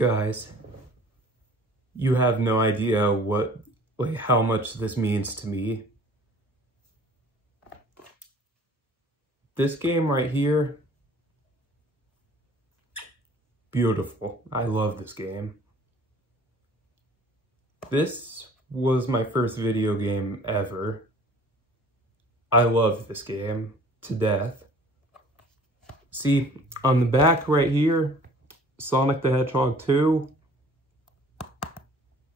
Guys, you have no idea how much this means to me. This game right here, beautiful. I love this game. This was my first video game ever. I love this game to death. See, on the back right here, Sonic the Hedgehog 2,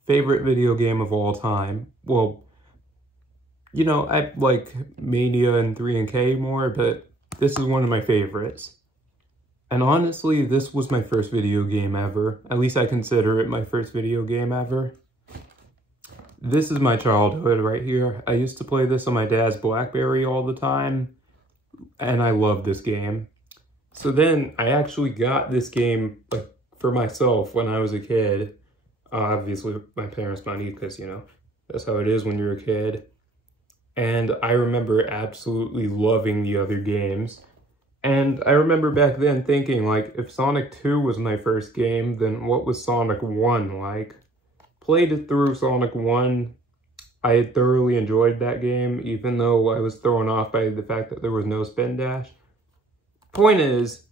favorite video game of all time. Well, you know, I like Mania and 3 and K more, but this is one of my favorites. And honestly, this was my first video game ever. At least I consider it my first video game ever. This is my childhood right here. I used to play this on my dad's BlackBerry all the time, and I love this game. So then I actually got this game like for myself when I was a kid. Obviously my parents' money, because you know, that's how it is when you're a kid. And I remember absolutely loving the other games. And I remember back then thinking, like, if Sonic 2 was my first game, then what was Sonic 1 like? Played it through Sonic 1. I had thoroughly enjoyed that game, even though I was thrown off by the fact that there was no spin dash. Point is,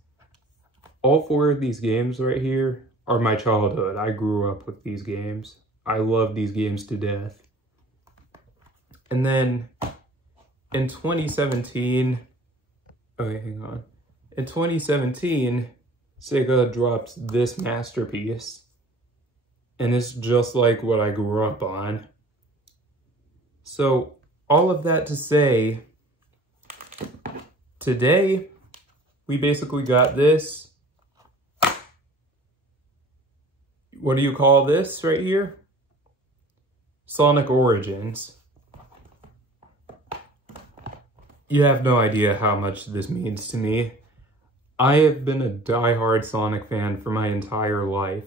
all 4 of these games right here are my childhood. I grew up with these games. I love these games to death. And then in 2017, hang on. In 2017, Sega drops this masterpiece. And it's just like what I grew up on. So, all of that to say, today, we basically got this. What do you call this right here? Sonic Origins. You have no idea how much this means to me. I have been a die-hard Sonic fan for my entire life.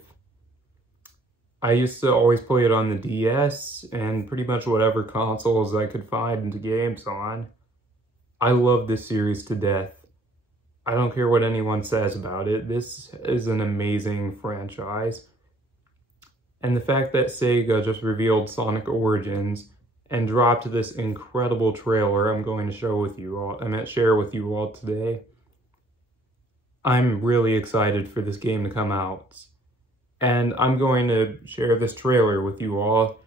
I used to always play it on the DS and pretty much whatever consoles I could find the games on. I love this series to death. I don't care what anyone says about it. This is an amazing franchise. And the fact that Sega just revealed Sonic Origins and dropped this incredible trailer I'm going to share with you all today. I'm really excited for this game to come out. And I'm going to share this trailer with you all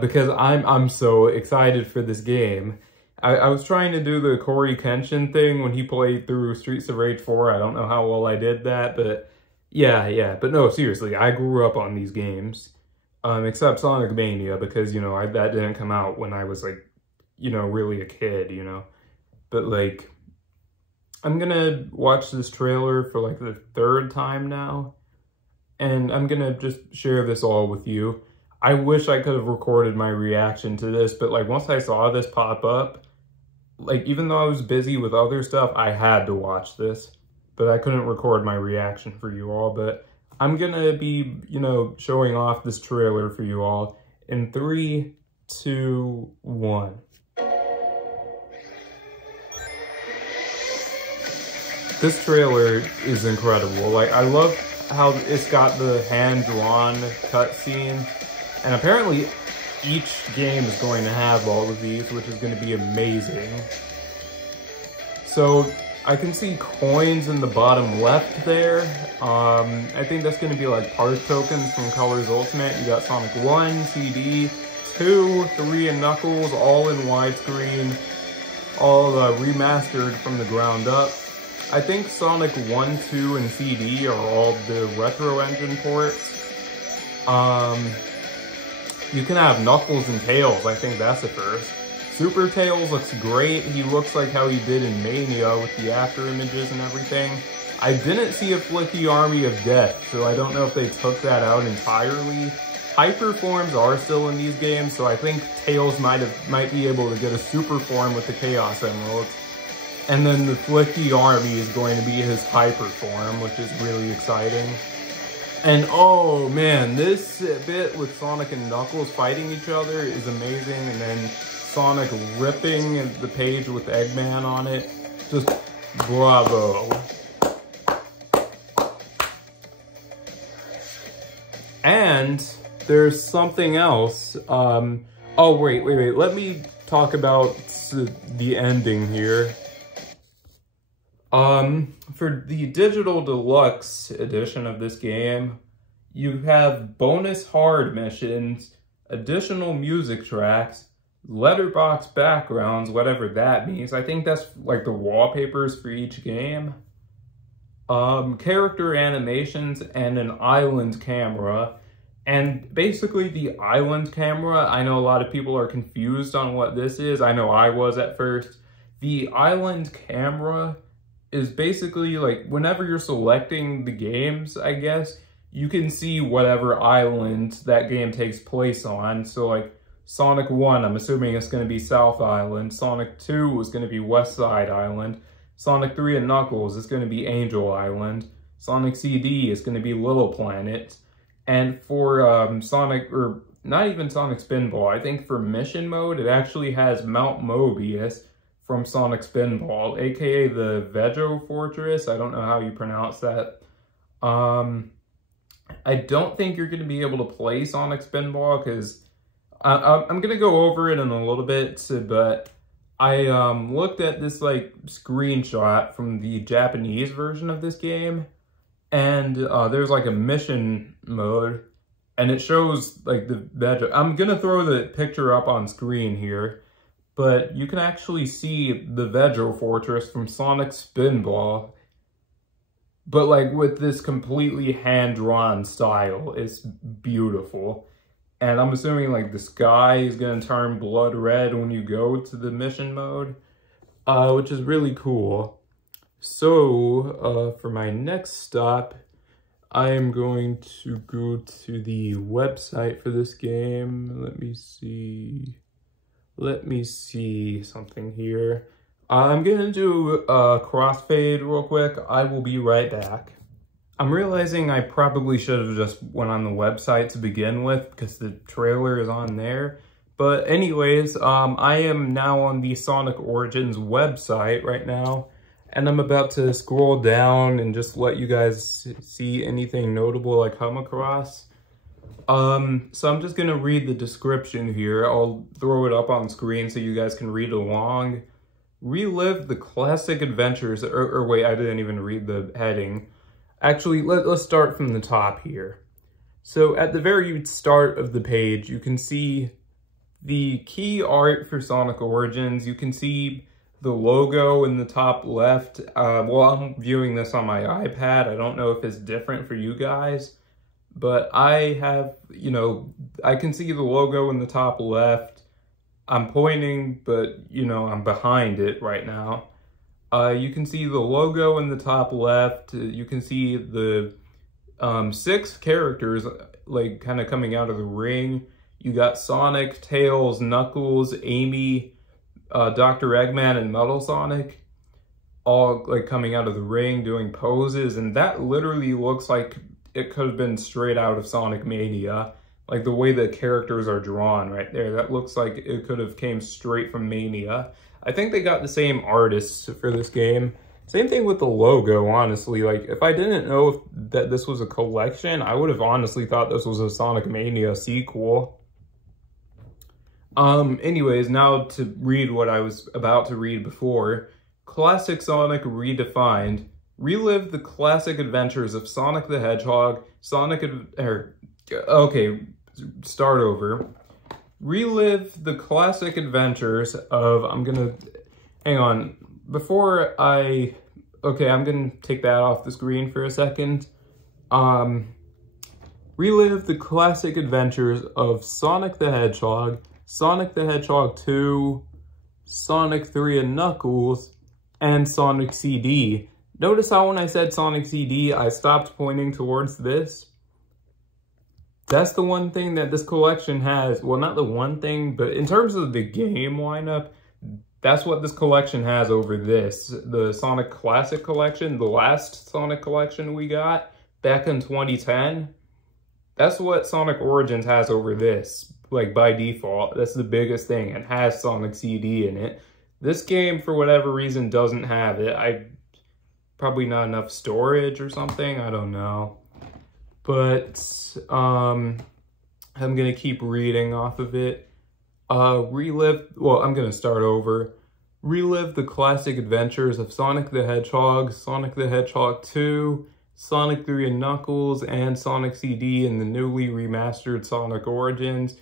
because I'm so excited for this game. I was trying to do the Corey Kenshin thing when he played through Streets of Rage 4. I don't know how well I did that, but yeah. But no, seriously, I grew up on these games. Except Sonic Mania, because, you know, that didn't come out when I was, like, you know, really a kid, you know. But, like, I'm gonna watch this trailer for, like, the 3rd time now. And I'm gonna just share this all with you. I wish I could have recorded my reaction to this, but, like, once I saw this pop up, like, even though I was busy with other stuff, I had to watch this. But I couldn't record my reaction for you all, but I'm gonna be, you know, showing off this trailer for you all in 3, 2, 1. This trailer is incredible. Like, I love how it's got the hand-drawn cutscene, and apparently each game is going to have all of these, which is going to be amazing. So I can see coins in the bottom left there. I think that's going to be like park tokens from Colors Ultimate. You got Sonic 1, CD, 2, 3, and Knuckles, all in widescreen, all remastered from the ground up. I think Sonic 1, 2, and CD are all the Retro Engine ports. You can have Knuckles and Tails, I think that's the first. Super Tails looks great. He looks like how he did in Mania with the after images and everything. I didn't see a Flicky Army of Death, so I don't know if they took that out entirely. Hyper forms are still in these games, so I think Tails might be able to get a super form with the Chaos Emeralds. And then the Flicky Army is going to be his hyper form, which is really exciting. And oh man, this bit with Sonic and Knuckles fighting each other is amazing, and then Sonic ripping the page with Eggman on it. Just bravo. And there's something else. Oh, wait. Let me talk about the ending here. For the Digital Deluxe edition of this game, you have bonus hard missions, additional music tracks, letterbox backgrounds, whatever that means. I think that's like the wallpapers for each game. Character animations, and an island camera. And basically the island camera, I know a lot of people are confused on what this is. I know I was at first. The island camera is basically like whenever you're selecting the games, I guess, you can see whatever island that game takes place on. So like Sonic 1, I'm assuming it's going to be South Island. Sonic 2 is going to be West Side Island. Sonic 3 and Knuckles is going to be Angel Island. Sonic CD is going to be Little Planet. And for Sonic, or not even Sonic Spinball, I think for mission mode, it actually has Mount Mobius from Sonic Spinball, aka the Vejo Fortress. I don't know how you pronounce that. I don't think you're going to be able to play Sonic Spinball because I'm going to go over it in a little bit, but I looked at this like screenshot from the Japanese version of this game. And there's like a mission mode, and it shows like the Vejo. I'm gonna throw the picture up on screen here, but you can actually see the Vejo Fortress from Sonic Spinball, but like with this completely hand-drawn style. It's beautiful. And I'm assuming like the sky is gonna turn blood red when you go to the mission mode, which is really cool. So, for my next stop, I am going to go to the website for this game. Let me see something here. I'm gonna do a crossfade real quick. I will be right back. I'm realizing I probably should have just went on the website to begin with because the trailer is on there. But anyways, I am now on the Sonic Origins website right now. And I'm about to scroll down and just let you guys see anything notable I come across. So I'm just gonna read the description here. I'll throw it up on screen so you guys can read along. Relive the classic adventures, or wait, I didn't even read the heading. Actually, let's start from the top here. So at the very start of the page, you can see the key art for Sonic Origins. You can see the logo in the top left. Well, I'm viewing this on my iPad. I don't know if it's different for you guys, but I have, I can see the logo in the top left. I'm pointing, but, I'm behind it right now. You can see the logo in the top left. You can see the 6 characters, like, kind of coming out of the ring. You got Sonic, Tails, Knuckles, Amy, Dr. Eggman, and Metal Sonic, all like coming out of the ring doing poses, and that literally looks like it could have been straight out of Sonic Mania. Like the way the characters are drawn right there, that looks like it could have came straight from Mania. I think they got the same artists for this game. Same thing with the logo, honestly. Like, if I didn't know that this was a collection, I would have honestly thought this was a Sonic Mania sequel. Anyways, now to read what I was about to read before. Classic Sonic Redefined. Relive the classic adventures of Sonic the Hedgehog, start over. Relive the classic adventures of, hang on, I'm gonna take that off the screen for a second. Relive the classic adventures of Sonic the Hedgehog, Sonic the Hedgehog 2, Sonic 3 and Knuckles, and Sonic CD. Notice how when I said Sonic CD, I stopped pointing towards this? That's the one thing that this collection has. Well, not the one thing, but in terms of the game lineup, that's what this collection has over this. The Sonic Classic Collection, the last Sonic collection we got back in 2010. That's what Sonic Origins has over this, like by default. That's the biggest thing. It has Sonic CD in it. This game, for whatever reason, doesn't have it. Probably not enough storage or something, I don't know. but I'm gonna keep reading off of it. I'm gonna start over. Relive the classic adventures of Sonic the Hedgehog, Sonic the Hedgehog 2, Sonic 3 and Knuckles, and Sonic CD in the newly remastered Sonic Origins.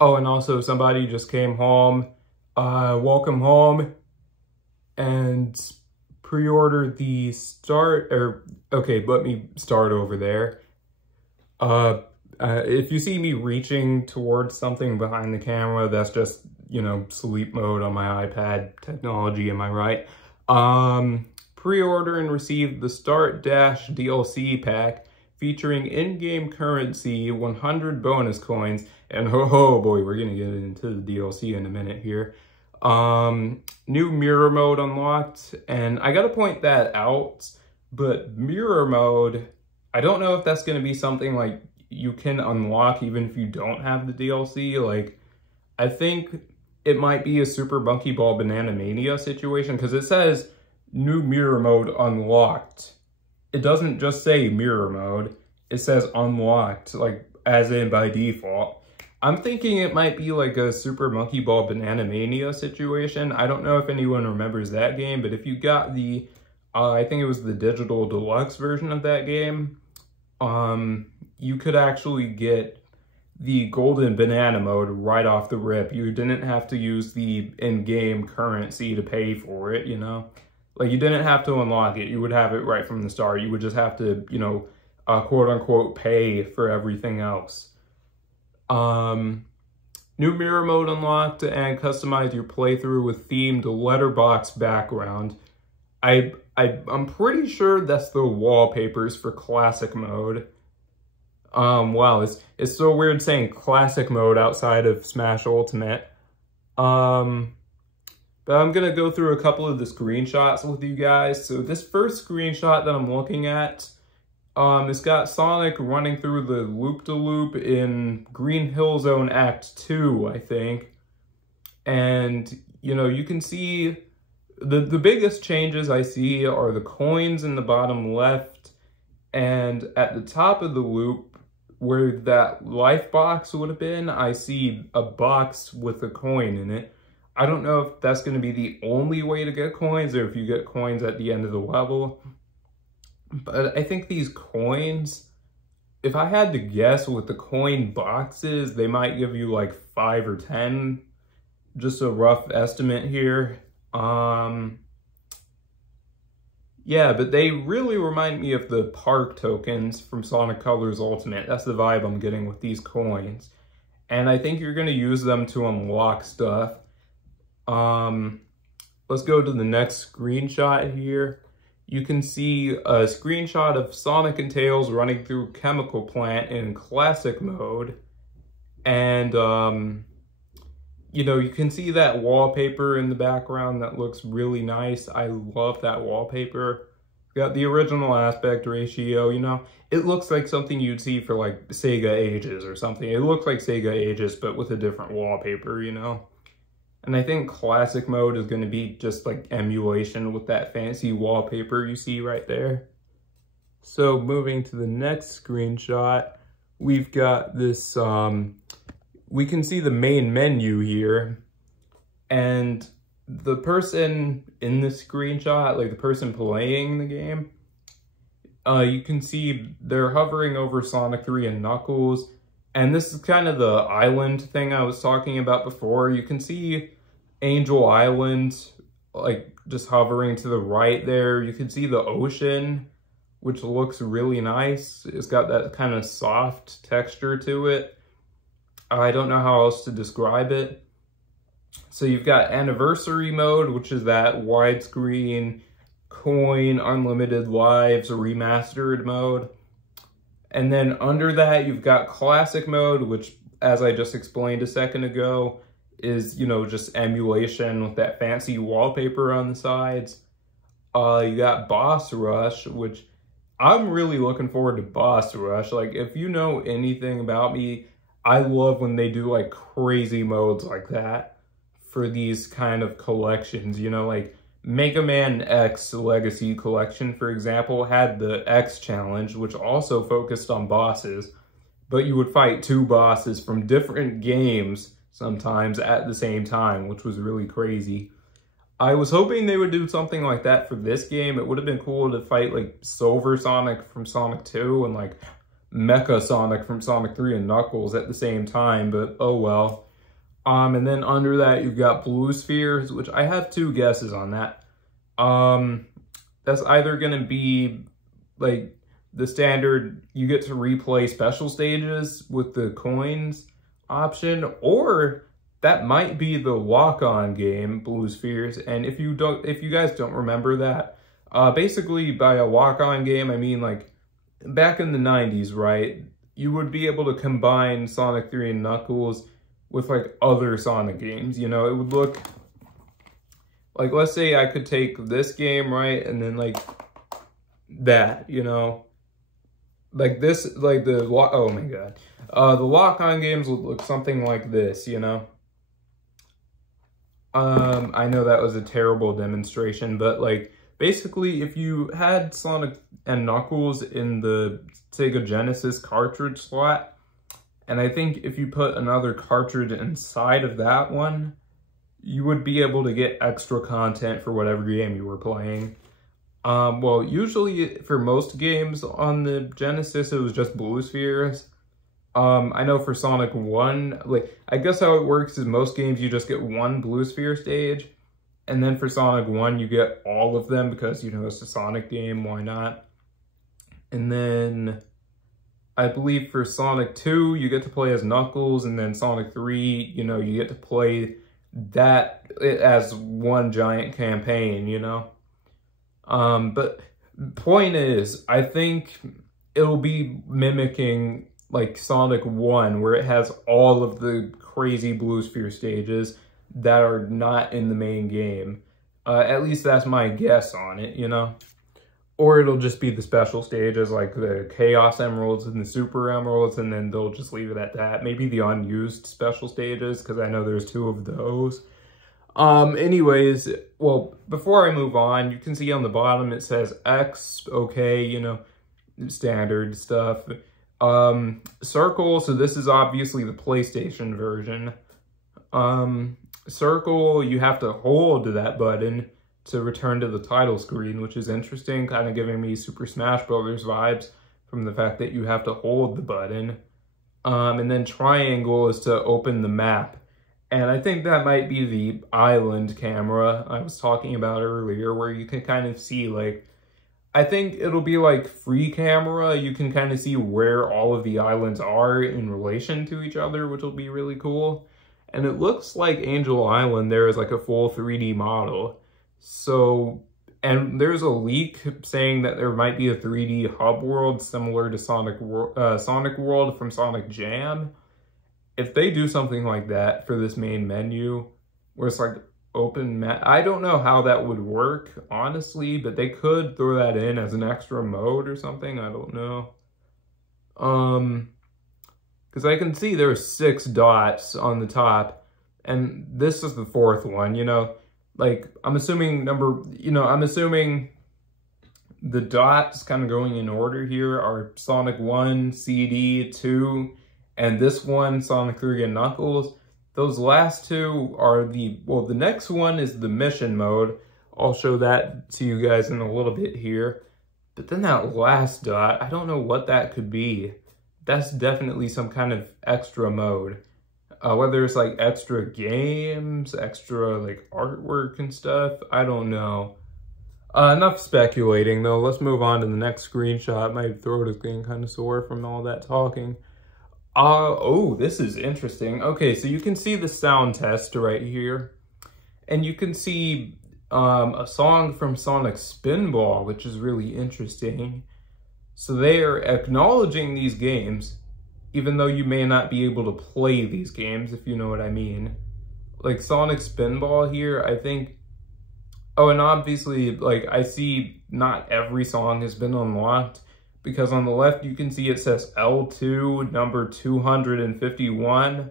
Oh, and also somebody just came home. Welcome home. And pre-order the okay, let me start over there. If you see me reaching towards something behind the camera, that's just, you know, sleep mode on my iPad technology, am I right? Pre-order and receive the Start Dash DLC pack featuring in-game currency, 100 bonus coins, and oh boy, we're gonna get into the DLC in a minute here. New mirror mode unlocked, and I gotta point that out, but mirror mode, I don't know if that's gonna be something like you can unlock even if you don't have the DLC. Like, I think it might be a Super Monkey Ball Banana Mania situation, because it says new mirror mode unlocked. It doesn't just say mirror mode, it says unlocked, like as in by default. I'm thinking it might be like a Super Monkey Ball Banana Mania situation. I don't know if anyone remembers that game, but if you got the, I think it was the digital deluxe version of that game, you could actually get the golden banana mode right off the rip. You didn't have to use the in-game currency to pay for it, you know? Like, you didn't have to unlock it. You would have it right from the start. You would just have to, you know, quote-unquote pay for everything else. New mirror mode unlocked, and customize your playthrough with themed letterbox background. I'm pretty sure that's the wallpapers for classic mode. Wow, it's so weird saying classic mode outside of Smash Ultimate. But I'm gonna go through a couple of the screenshots with you guys. So this first screenshot that I'm looking at, it's got Sonic running through the loop-de-loop in Green Hill Zone Act 2, I think. And, you know, you can see the biggest changes I see are the coins in the bottom left, and at the top of the loop, where that life box would have been, I see a box with a coin in it. I don't know if that's going to be the only way to get coins, or if you get coins at the end of the level. But I think these coins, if I had to guess with the coin boxes, they might give you like 5 or 10. Just a rough estimate here. Yeah, but they really remind me of the park tokens from Sonic Colors Ultimate. That's the vibe I'm getting with these coins. And I think you're going to use them to unlock stuff. Let's go to the next screenshot here. You can see a screenshot of Sonic and Tails running through Chemical Plant in classic mode. And, you know, you can see that wallpaper in the background that looks really nice. I love that wallpaper. Got the original aspect ratio, you know. It looks like something you'd see for like Sega Ages or something. It looks like Sega Ages, but with a different wallpaper, you know. And I think classic mode is going to be just like emulation with that fancy wallpaper you see right there. So moving to the next screenshot, we've got this, we can see the main menu here, and the person in the screenshot, like the person playing the game, you can see they're hovering over Sonic 3 and Knuckles, and this is kind of the island thing I was talking about before. You can see Angel Island, like just hovering to the right there. You can see the ocean, which looks really nice. It's got that kind of soft texture to it. I don't know how else to describe it. So you've got anniversary mode, which is that widescreen, coin, unlimited lives, remastered mode. And then under that, you've got classic mode, which, as I just explained a second ago, is, you know, just emulation with that fancy wallpaper on the sides. You got Boss Rush, which I'm really looking forward to Boss Rush. Like, if you know anything about me, I love when they do like crazy modes like that for these kind of collections, you know, like Mega Man X Legacy Collection, for example, had the X Challenge, which also focused on bosses, but you would fight 2 bosses from different games sometimes at the same time, which was really crazy. I was hoping they would do something like that for this game. It would have been cool to fight like Silver Sonic from Sonic 2 and like Mecha Sonic from Sonic 3 and Knuckles at the same time, but oh well. And then under that, you've got Blue Spheres, which I have 2 guesses on that. That's either going to be like the standard, you get to replay special stages with the coins option, or that might be the walk-on game, Blue Spheres. And if you guys don't remember that, basically by a walk-on game, I mean like back in the 90s, right? You would be able to combine Sonic 3 and Knuckles with like other Sonic games, you know. It would look like, let's say I could take this game, right, and then like that, you know, like this, like the, oh my god, the lock-on games would look something like this, you know. I know that was a terrible demonstration, but like basically if you had Sonic and Knuckles in the Sega Genesis cartridge slot, and I think if you put another cartridge inside of that one, you would be able to get extra content for whatever game you were playing. Well, usually for most games on the Genesis, it was just Blue Spheres. I know for Sonic 1, like, I guess how it works is most games you just get 1 Blue Sphere stage, and then for Sonic 1 you get all of them because, you know, it's a Sonic game, why not? And then I believe for Sonic 2, you get to play as Knuckles, and then Sonic 3, you know, you get to play that as one giant campaign, you know? But point is, I think it'll be mimicking like Sonic 1, where it has all of the crazy Blue Sphere stages that are not in the main game. At least that's my guess on it, you know? Or it'll just be the special stages like the Chaos Emeralds and the Super Emeralds, and then they'll just leave it at that. Maybe the unused special stages, because I know there's 2 of those. Anyways, well, before I move on, you can see on the bottom it says X, okay, you know, standard stuff. Circle, so this is obviously the PlayStation version. Circle, you have to hold that button to return to the title screen, which is interesting, kind of giving me Super Smash Bros. Vibes from the fact that you have to hold the button. And then triangle is to open the map. And I think that might be the island camera I was talking about earlier, where you can kind of see, like, I think it'll be like free camera. You can kind of see where all of the islands are in relation to each other, which will be really cool. And it looks like Angel Island there is like a full 3D model. So, and there's a leak saying that there might be a 3D hub world similar to Sonic World from Sonic Jam. If they do something like that for this main menu, where it's like open map, I don't know how that would work, honestly, but they could throw that in as an extra mode or something, I don't know. Because I can see there's 6 dots on the top, and this is the 4th one, you know. Like, I'm assuming I'm assuming the dots kind of going in order here are Sonic 1, CD, 2, and this one, Sonic 3 and Knuckles. Those last 2 are the next one is the mission mode. I'll show that to you guys in a little bit here. But then that last dot, I don't know what that could be. That's definitely some kind of extra mode. Whether it's like extra games, extra like artwork and stuff, I don't know. Enough speculating though, let's move on to the next screenshot. My throat is getting kind of sore from all that talking. Oh, this is interesting. Okay, so you can see the sound test right here. And you can see a song from Sonic Spinball, which is really interesting. So they are acknowledging these games, even though you may not be able to play these games, if you know what I mean. Like Sonic Spinball here, I think... Oh, and obviously, like, I see not every song has been unlocked, because on the left you can see it says L2 number 251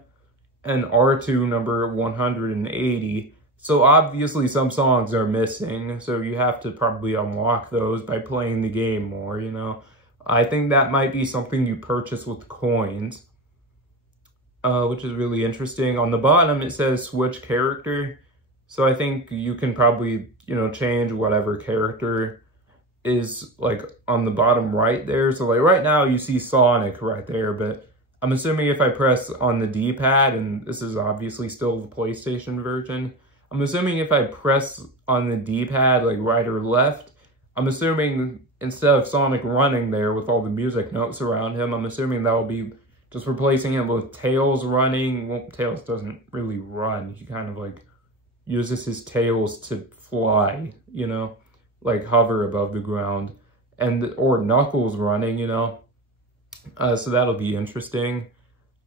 and R2 number 180. So obviously some songs are missing, so you have to probably unlock those by playing the game more, you know. I think that might be something you purchase with coins, which is really interesting. On the bottom, it says switch character. So I think you can probably, you know, change whatever character is like on the bottom right there. So like right now you see Sonic right there, but I'm assuming if I press on the D-pad, and this is obviously still the PlayStation version, I'm assuming if I press on the D-pad, like right or left, I'm assuming instead of Sonic running there with all the music notes around him, I'm assuming that will be just replacing him with Tails running. Well, Tails doesn't really run. He kind of like uses his tails to fly, you know, like hover above the ground. Or Knuckles running, you know. So that'll be interesting.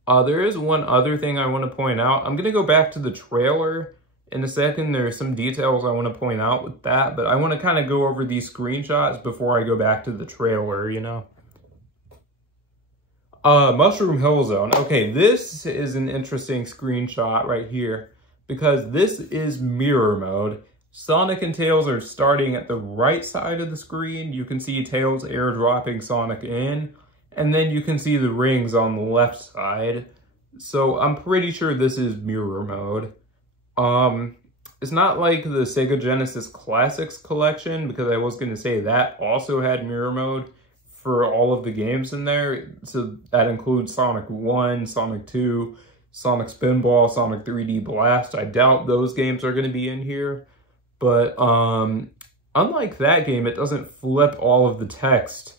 There is one other thing I want to point out. I'm going to go back to the trailer in a second. There's some details I want to point out with that, but I want to kind of go over these screenshots before I go back to the trailer, you know. Mushroom Hill Zone. Okay, this is an interesting screenshot right here because this is mirror mode. Sonic and Tails are starting at the right side of the screen. You can see Tails airdropping Sonic in, and then you can see the rings on the left side. So I'm pretty sure this is mirror mode. It's not like the Sega Genesis Classics collection, because I was going to say that also had mirror mode for all of the games in there. So that includes Sonic 1, Sonic 2, Sonic Spinball, Sonic 3D Blast. I doubt those games are going to be in here. But unlike that game, it doesn't flip all of the text.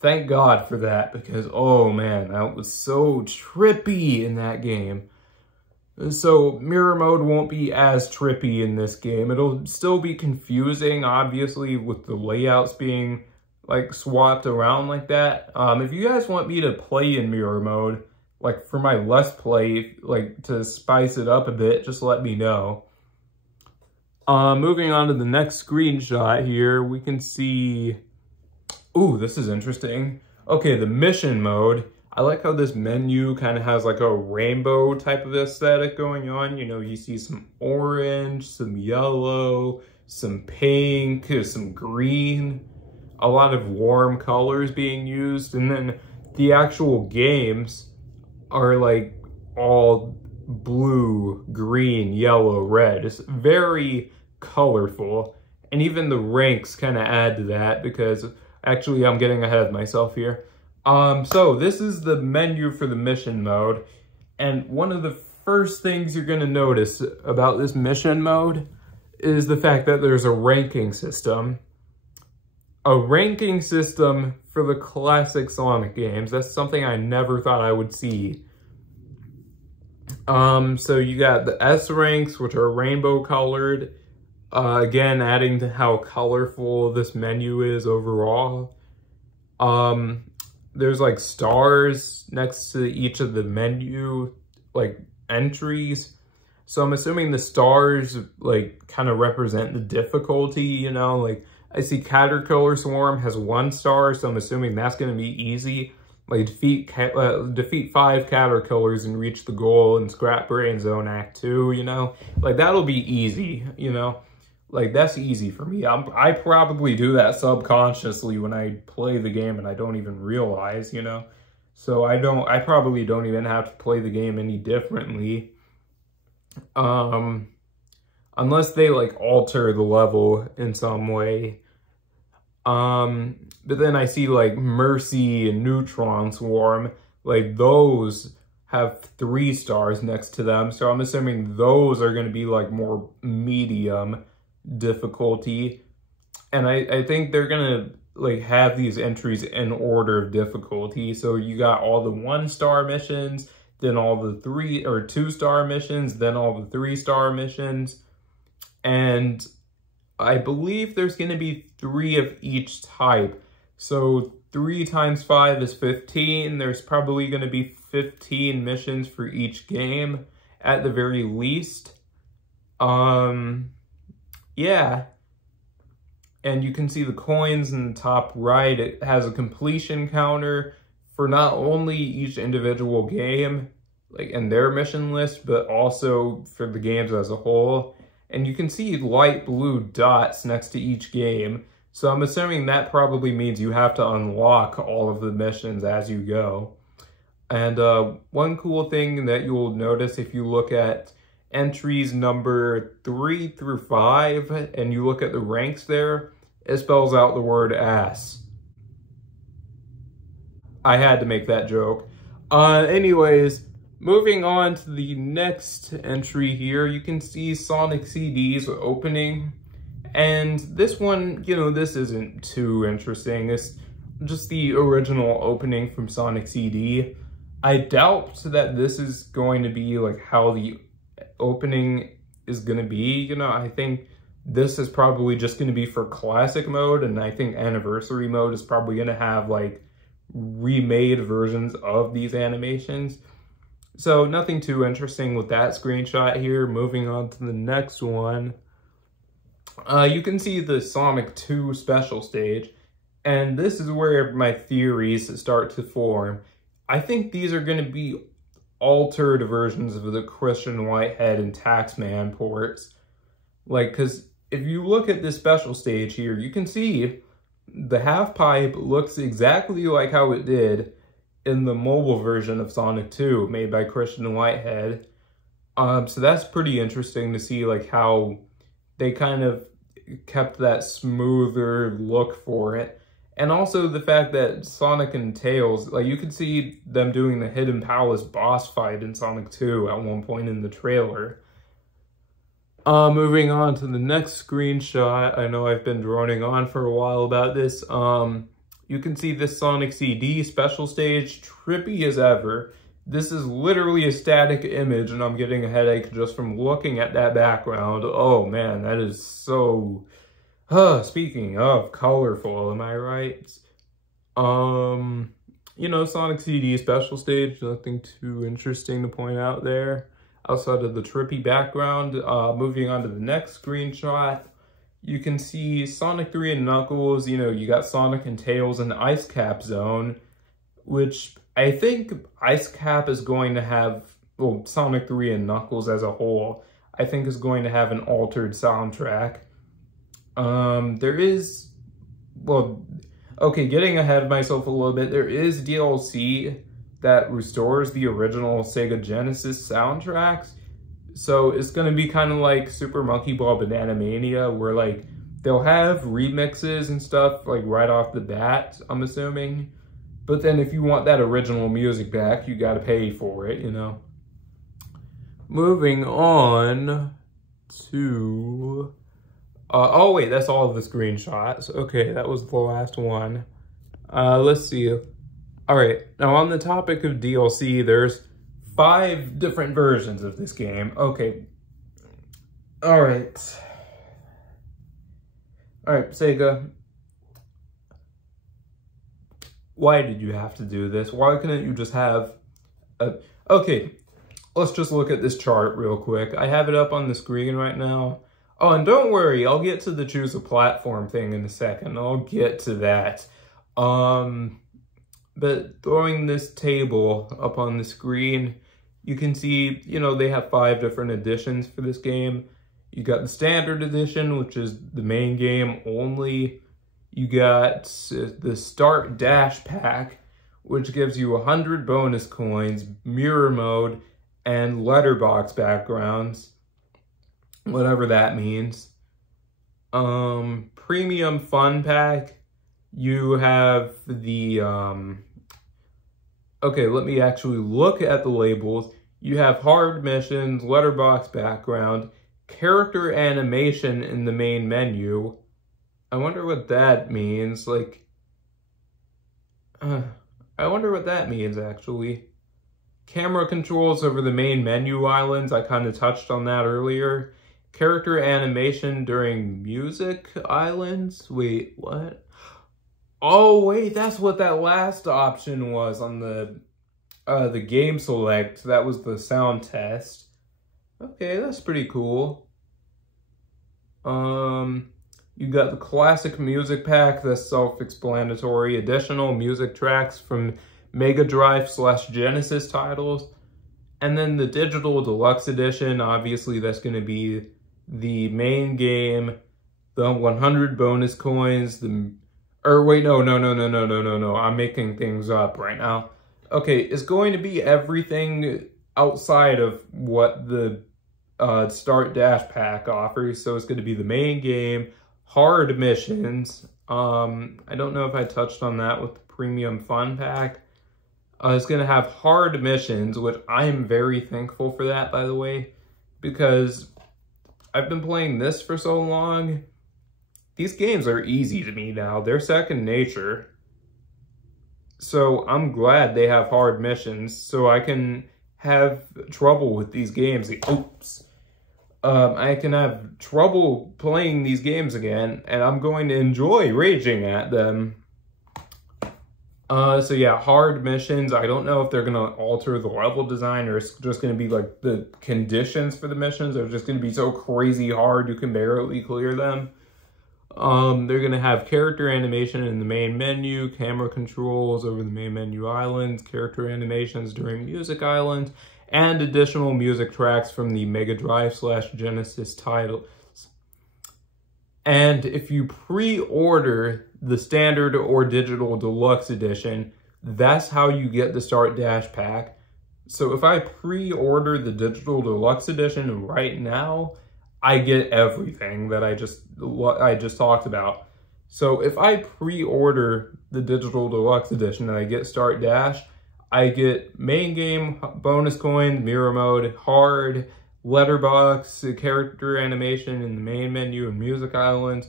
Thank God for that, because oh man, that was so trippy in that game. So mirror mode won't be as trippy in this game. It'll still be confusing, obviously, with the layouts being like swapped around like that. If you guys want me to play in mirror mode, like for my Let's Play, like to spice it up a bit, just let me know. Moving on to the next screenshot here, we can see, ooh, this is interesting. Okay, the mission mode. I like how this menu kind of has like a rainbow type of aesthetic going on. You know, you see some orange, some yellow, some pink, some green, a lot of warm colors being used. And then the actual games are like all blue, green, yellow, red. It's very colorful. And even the ranks kind of add to that, because actually I'm getting ahead of myself here. So this is the menu for the mission mode, and one of the first things you're going to notice about this mission mode is the fact that there's a ranking system. A ranking system for the classic Sonic games. That's something I never thought I would see. So you got the S ranks, which are rainbow colored. Again, adding to how colorful this menu is overall. There's like stars next to each of the menu, like entries. So I'm assuming the stars like kind of represent the difficulty, you know, like I see Caterpillar Swarm has 1 star, so I'm assuming that's going to be easy. Like defeat 5 caterpillars and reach the goal in Scrap Brain Zone Act 2, you know, like that'll be easy, you know. Like, that's easy for me. I probably do that subconsciously when I play the game and I don't even realize, you know? So I probably don't even have to play the game any differently. Unless they, like, alter the level in some way. But then I see, like, Mercy and Neutron Swarm. Like, those have 3 stars next to them. So I'm assuming those are going to be, like, more medium difficulty, and I think they're gonna like have these entries in order of difficulty. So you got all the 1-star missions, then all the 3 or 2-star missions, then all the 3-star missions, and I believe there's gonna be 3 of each type. So 3 times 5 is 15. There's probably gonna be 15 missions for each game at the very least. Yeah, and you can see the coins in the top right. It has a completion counter for not only each individual game, like in their mission list, but also for the games as a whole. And you can see light blue dots next to each game. So I'm assuming that probably means you have to unlock all of the missions as you go. And one cool thing that you'll notice if you look at entries number 3 through 5 and you look at the ranks there, it spells out the word ass. I had to make that joke. Anyways, moving on to the next entry here, you can see Sonic CD's opening. And this one, you know, this isn't too interesting. It's just the original opening from Sonic CD. I doubt that this is going to be like how the opening is going to be. You know, I think this is probably just going to be for classic mode. And I think anniversary mode is probably going to have like remade versions of these animations. So nothing too interesting with that screenshot here. Moving on to the next one. You can see the Sonic 2 special stage, and this is where my theories start to form. I think these are going to be altered versions of the Christian Whitehead and Taxman ports. Like, because if you look at this special stage here, you can see the half pipe looks exactly like how it did in the mobile version of Sonic 2 made by Christian Whitehead. So that's pretty interesting to see like how they kind of kept that smoother look for it. And also the fact that Sonic and Tails, like you could see them doing the Hidden Palace boss fight in Sonic 2 at one point in the trailer. Moving on to the next screenshot. I know I've been droning on for a while about this. You can see this Sonic CD special stage, trippy as ever. This is literally a static image and I'm getting a headache just from looking at that background. Oh man, that is so... speaking of colorful, am I right? You know, Sonic CD special stage, nothing too interesting to point out there outside of the trippy background. Moving on to the next screenshot, you can see Sonic 3 and Knuckles. You know, you got Sonic and Tails in the Ice Cap Zone, which I think Ice Cap is going to have, well, Sonic 3 and Knuckles as a whole, I think is going to have an altered soundtrack. There is, well, okay, getting ahead of myself a little bit, there is DLC that restores the original Sega Genesis soundtracks. So it's going to be kind of like Super Monkey Ball Banana Mania, where like they'll have remixes and stuff like right off the bat, I'm assuming. But then if you want that original music back, you got to pay for it, you know. Moving on to... oh wait, that's all of the screenshots. Okay, that was the last one. Let's see. All right, now on the topic of DLC, there's 5 different versions of this game. Okay. All right, Sega. Why did you have to do this? Why couldn't you just have a... Okay, let's just look at this chart real quick. I have it up on the screen right now. Oh, and don't worry, I'll get to the choose a platform thing in a second. I'll get to that. But throwing this table up on the screen, you can see, you know, they have 5 different editions for this game. You got the standard edition, which is the main game only. You got the Start Dash Pack, which gives you 100 bonus coins, mirror mode, and letterbox backgrounds. Whatever that means. Premium Fun Pack, you have the, okay, let me actually look at the labels. You have hard missions, letterbox background, character animation in the main menu. I wonder what that means, like, I wonder what that means, actually. Camera controls over the main menu islands, I kind of touched on that earlier. Character animation during music islands? Wait, what? Oh, wait, that's what that last option was on the game select. That was the sound test. Okay, that's pretty cool. You got the classic music pack, that's self-explanatory. Additional music tracks from Mega Drive / Genesis titles. And then the digital deluxe edition, obviously that's going to be the main game, the 100 bonus coins, or wait, no, I'm making things up right now. Okay, it's going to be everything outside of what the Start Dash pack offers. So it's going to be the main game, hard missions. I don't know if I touched on that with the Premium Fun pack. It's going to have hard missions, which I am very thankful for that, by the way, because I've been playing this for so long. These games are easy to me now. They're second nature. So I'm glad they have hard missions so I can have trouble with these games. Oops. I can have trouble playing these games again, and I'm going to enjoy raging at them. So yeah, hard missions. I don't know if they're going to alter the level design or it's just going to be like the conditions for the missions are just going to be so crazy hard you can barely clear them. They're going to have character animation in the main menu, camera controls over the main menu islands, character animations during music islands, and additional music tracks from the Mega Drive/Genesis titles. And if you pre-order the standard or digital deluxe edition, that's how you get the Start Dash pack. So if I pre-order the digital deluxe edition right now, I get everything that I just talked about. So if I pre-order the digital deluxe edition and I get Start Dash, I get main game, bonus coins, mirror mode, hard, letterbox, character animation in the main menu and music islands,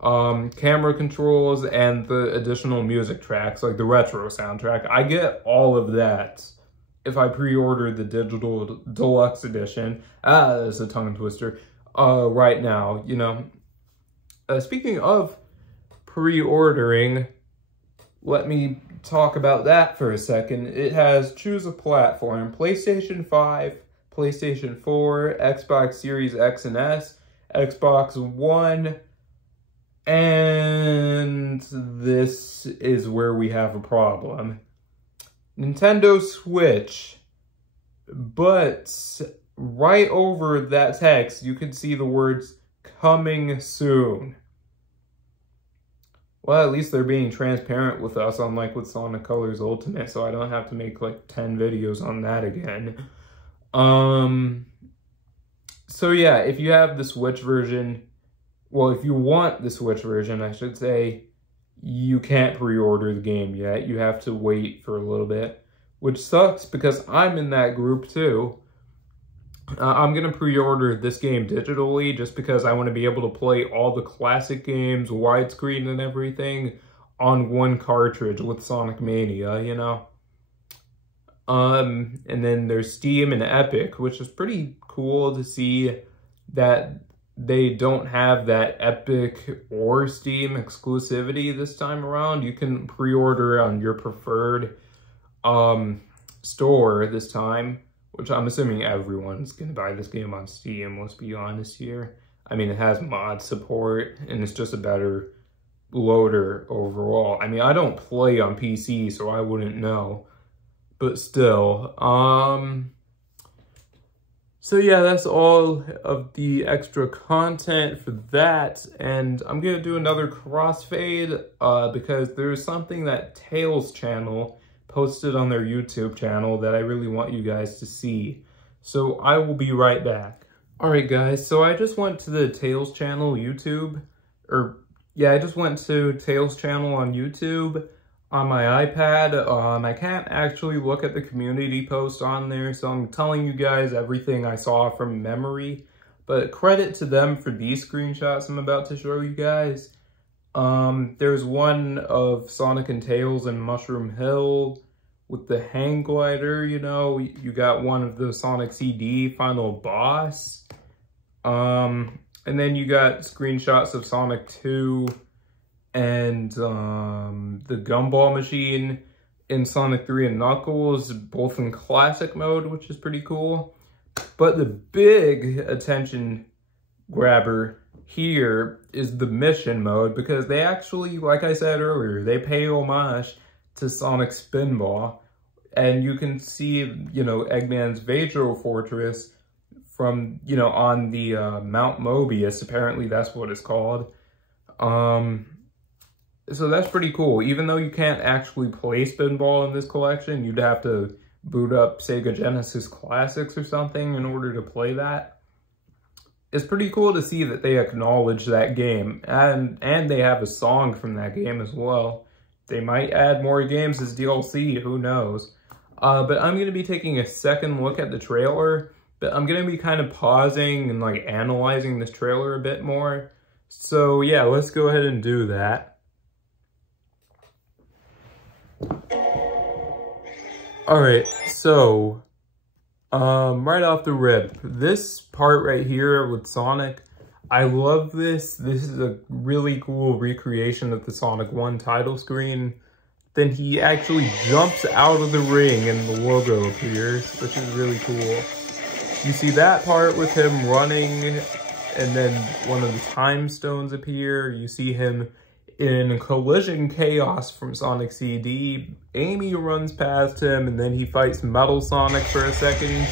camera controls, and the additional music tracks, like the retro soundtrack. I get all of that if I pre-order the digital deluxe edition. That's a tongue twister. Right now, you know. Speaking of pre-ordering, let me talk about that for a second. It has choose a platform: PlayStation 5, PlayStation 4, Xbox Series X and S, Xbox One, and this is where we have a problem. Nintendo Switch, but right over that text, you can see the words coming soon. Well, at least they're being transparent with us, unlike with Sonic Colors Ultimate, so I don't have to make like 10 videos on that again. So yeah, if you have the Switch version, well, if you want the Switch version, I should say, you can't pre-order the game yet. You have to wait for a little bit, which sucks because I'm in that group too. I'm going to pre-order this game digitally just because I want to be able to play all the classic games, widescreen and everything, on one cartridge with Sonic Mania, you know? And then there's Steam and Epic, which is pretty cool to see that they don't have that Epic or Steam exclusivity this time around. You can pre-order on your preferred store this time, which I'm assuming everyone's going to buy this game on Steam, let's be honest here. I mean, it has mod support, and it's just a better loader overall. I mean, I don't play on PC, so I wouldn't know. But still, so yeah, that's all of the extra content for that. And I'm going to do another crossfade because there's something that Tails channel posted on their YouTube channel that I really want you guys to see. So I will be right back. Alright guys, so I just went to the Tails channel YouTube, I just went to Tails channel on YouTube on my iPad. I can't actually look at the community post on there, so I'm telling you guys everything I saw from memory. But credit to them for these screenshots I'm about to show you guys. There's one of Sonic and Tails and Mushroom Hill with the hang glider, you know. You got one of the Sonic CD final boss. And then you got screenshots of Sonic 2 and the Gumball Machine in Sonic 3 and Knuckles, both in classic mode, which is pretty cool. But the big attention grabber here is the mission mode, because they actually, like I said earlier, they pay homage to Sonic Spinball. And you can see, you know, Eggman's Vajro Fortress from, you know, on the Mount Mobius. Apparently that's what it's called. So that's pretty cool. Even though you can't actually play Spinball in this collection, you'd have to boot up Sega Genesis Classics or something in order to play that. It's pretty cool to see that they acknowledge that game, and they have a song from that game as well. They might add more games as DLC, who knows. But I'm going to be taking a second look at the trailer, but I'm going to be kind of pausing and like analyzing this trailer a bit more. So yeah, let's go ahead and do that. Alright, so right off the rip, this part right here with Sonic, I love this. This is a really cool recreation of the Sonic 1 title screen. Then he actually jumps out of the ring and the logo appears, which is really cool. You see that part with him running, and then one of the time stones appear. You see him in Collision Chaos from Sonic CD. Amy runs past him, and then he fights Metal Sonic for a second.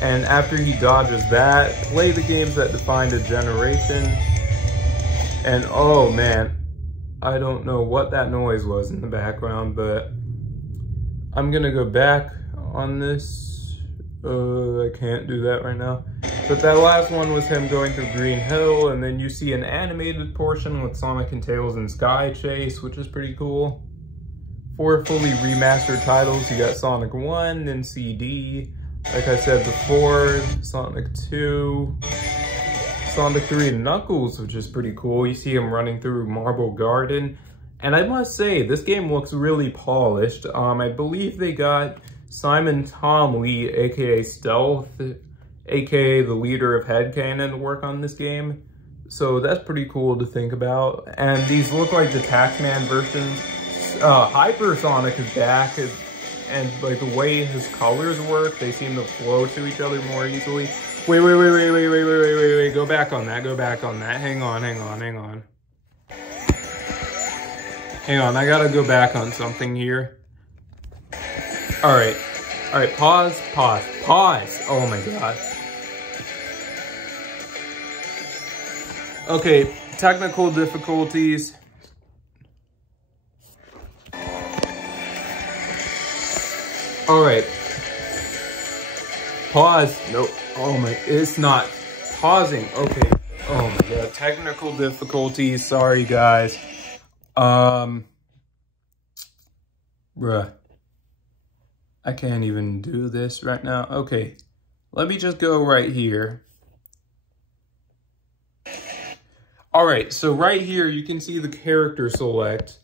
And after he dodges that, play the games that defined a generation. And oh man, I don't know what that noise was in the background, but I'm gonna go back on this. I can't do that right now. But that last one was him going through Green Hill, and then you see an animated portion with Sonic and Tails and Sky Chase, which is pretty cool. 4 fully remastered titles. You got Sonic 1 and CD. Like I said before, Sonic 2, Sonic 3 and Knuckles, which is pretty cool. You see him running through Marble Garden. And I must say, this game looks really polished. I believe they got Simon Tomley, aka Stealth, aka the leader of Headcanon, to work on this game. So that's pretty cool to think about. And these look like the Taxman versions. Hypersonic is back, and like the way his colors work, they seem to flow to each other more easily. Wait, go back on that, hang on. Hang on, I gotta go back on something here. Alright, pause. Oh my god. Okay, technical difficulties. Alright. Pause. Nope. Oh my, it's not pausing. Okay. Oh my god, technical difficulties. Sorry guys. Bruh. I can't even do this right now. Okay, let me just go right here. Alright, so right here you can see the character select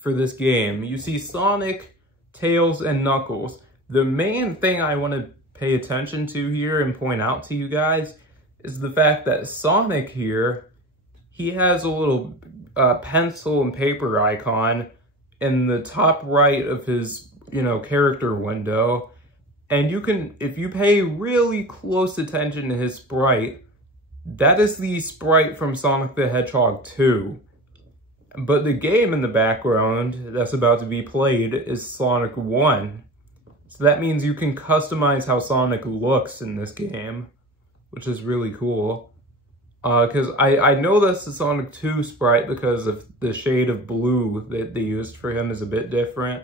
for this game. You see Sonic, Tails, and Knuckles. The main thing I want to pay attention to here and point out to you guys is the fact that Sonic here, he has a little pencil and paper icon in the top right of his, you know, character window. And you can, if you pay really close attention to his sprite, that is the sprite from Sonic the Hedgehog 2. But the game in the background that's about to be played is Sonic 1. So that means you can customize how Sonic looks in this game, which is really cool. Because I know that's the Sonic 2 sprite because of the shade of blue that they used for him is a bit different.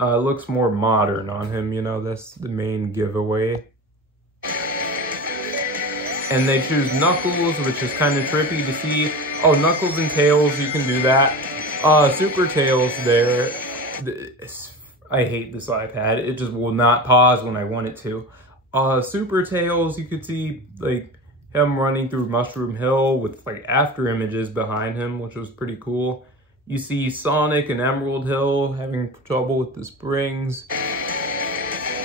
It looks more modern on him, you know, that's the main giveaway. And they choose Knuckles, which is kind of trippy to see. Oh, Knuckles and Tails, you can do that. Super Tails there. I hate this iPad. It just will not pause when I want it to. Super Tails, you could see like him running through Mushroom Hill with like after images behind him, which was pretty cool. You see Sonic and Emerald Hill having trouble with the springs.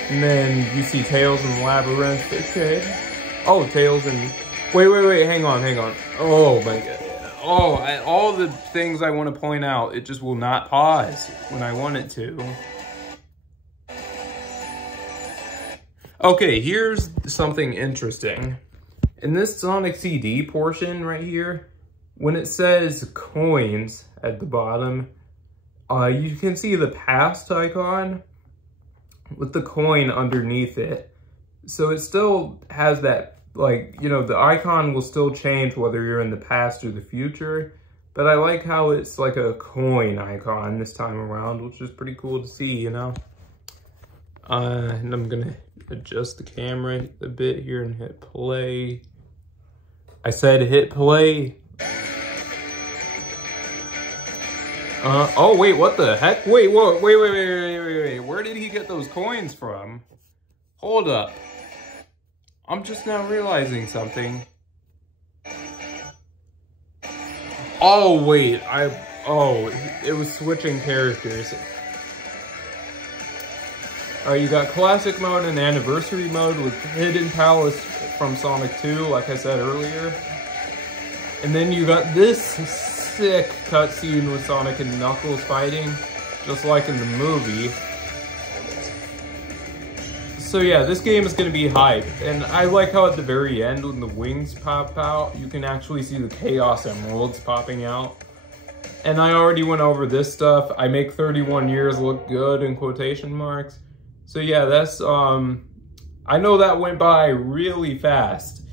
And then you see Tails and Labyrinth. Okay. Oh, Tails and... Wait, hang on. Oh my god. Oh, all the things I want to point out, it just will not pause when I want it to. Okay, here's something interesting. In this Sonic CD portion right here, when it says coins at the bottom, you can see the past icon with the coin underneath it. So it still has that, like, you know, the icon will still change whether you're in the past or the future. But I like how it's like a coin icon this time around, which is pretty cool to see, you know? And I'm gonna adjust the camera a bit here and hit play. I said hit play. Oh wait, what the heck? Wait, whoa, wait. Where did he get those coins from? Hold up. I'm just now realizing something. Oh wait, it was switching characters. Alright, you got classic mode and anniversary mode with Hidden Palace from Sonic 2, like I said earlier. And then you got this sick cutscene with Sonic and Knuckles fighting, just like in the movie. So yeah, this game is going to be hype, and I like how at the very end when the wings pop out, you can actually see the Chaos Emeralds popping out. And I already went over this stuff. I make 31 years look good in quotation marks. So yeah, that's, I know that went by really fast.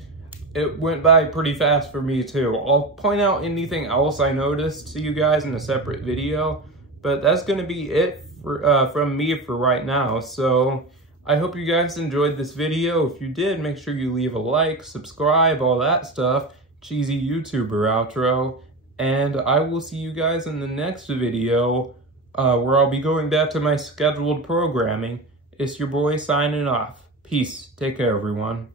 It went by pretty fast for me too. I'll point out anything else I noticed to you guys in a separate video, but that's going to be it for, from me for right now. So I hope you guys enjoyed this video. If you did, make sure you leave a like, subscribe, all that stuff. Cheesy YouTuber outro. And I will see you guys in the next video where I'll be going back to my scheduled programming. It's your boy signing off. Peace. Take care, everyone.